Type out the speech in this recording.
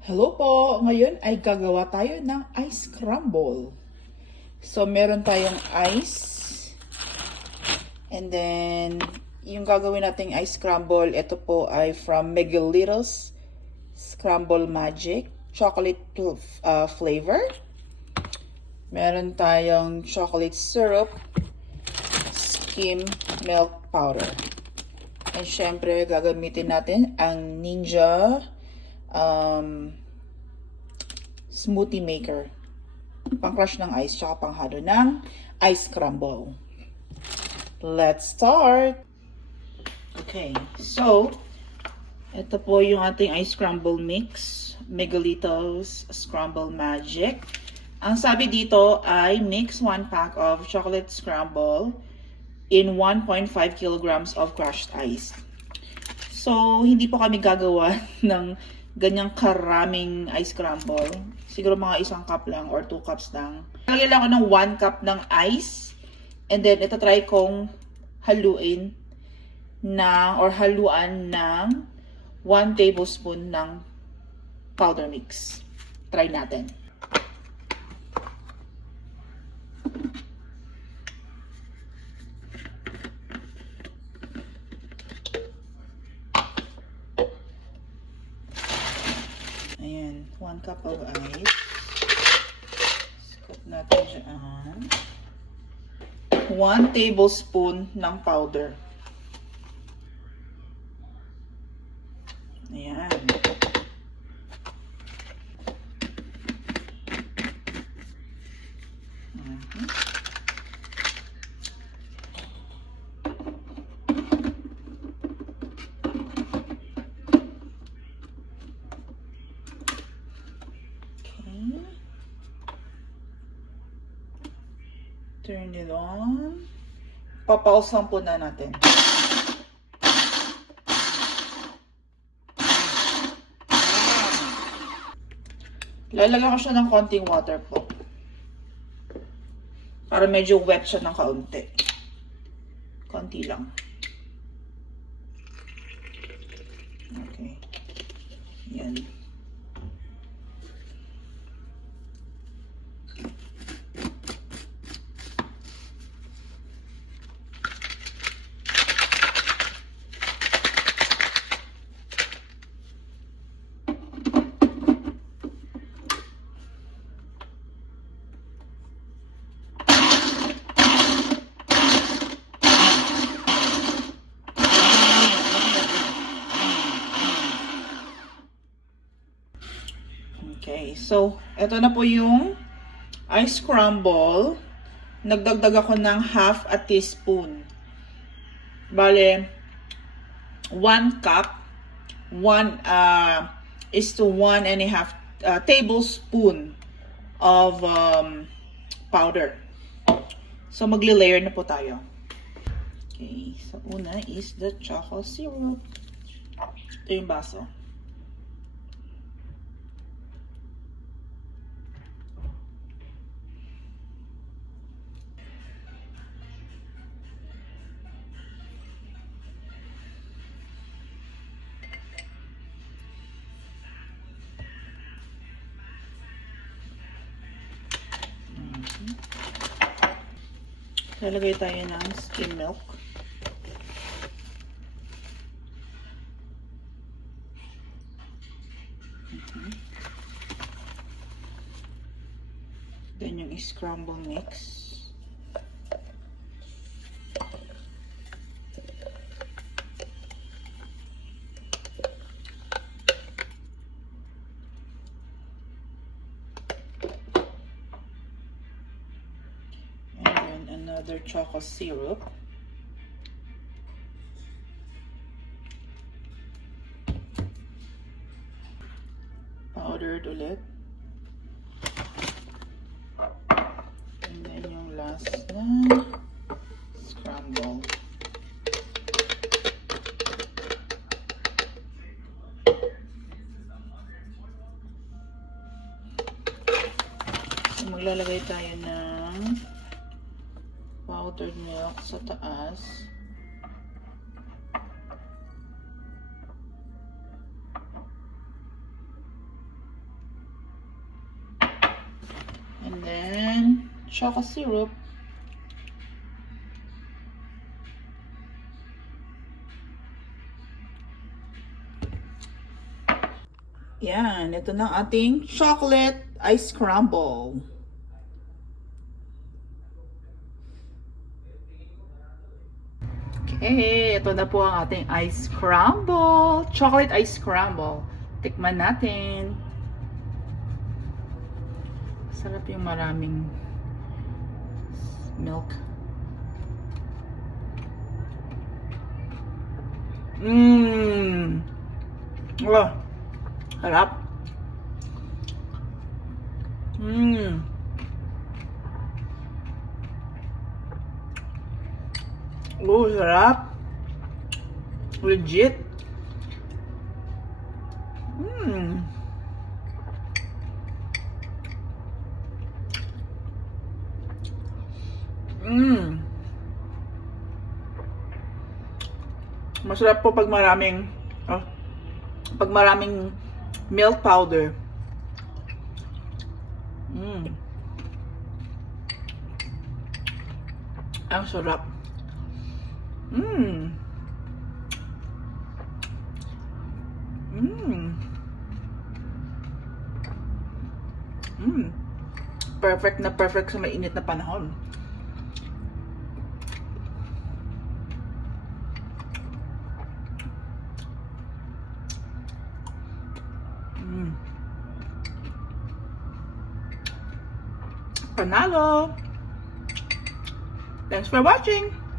Hello po! Ngayon ay gagawa tayo ng ice crumble. So, meron tayong ice. And then, yung gagawin nating ice crumble, ito po ay from Miguelitos Scramble Magic. Chocolate flavor. Meron tayong chocolate syrup. Skim milk powder. And syempre, gagamitin natin ang Ninja smoothie maker. Pang-crush ng ice, tsaka panghalo ng ice crumble. Let's start! Okay, so, ito po yung ating ice crumble mix. Miguelitos Scramble Magic. Ang sabi dito ay mix 1 pack of chocolate scramble in 1.5 kilograms of crushed ice. So, hindi po kami gagawa ng ganyang karaming ice crumble. Siguro mga 1 cup lang or 2 cups lang. Lagyan lang ako ng 1 cup ng ice. And then, ito try kong haluin or haluan ng 1 tablespoon ng powder mix. Try natin. Ayan, 1 cup of ice. Scoop natin dyan. 1 tablespoon ng powder. Ayan. Turn it on. Papausan po na natin. Lalagyan ko siya ng konting water po. Para medyo wet siya ng kaunti. Konti lang. Okay. Yan. Okay, so, ito na po yung ice crumble. Nagdagdag ako ng half a teaspoon. Bale, 1 cup, 1 is to 1.5 tablespoon of powder. So, magli-layer na po tayo. Okay, so una is the chocolate syrup. Ito yung baso. Lalagay tayo ng skim milk. Then yung scramble mix. Another chocolate syrup. Powdered ulit. And then yung last na scramble. So maglalagay tayo ng powdered milk sa taas. then chocolate syrup. Yan, ito na ating chocolate ice crumble. Okay, ito na po ang ating ice crumble. Chocolate ice crumble. Tikman natin. Sarap yung maraming milk. Oh, sarap. Oh, sarap. Legit. Masarap po pag maraming milk powder. Ang sarap. Perfect na perfect sa mainit na panahon. Panalo! Thanks for watching!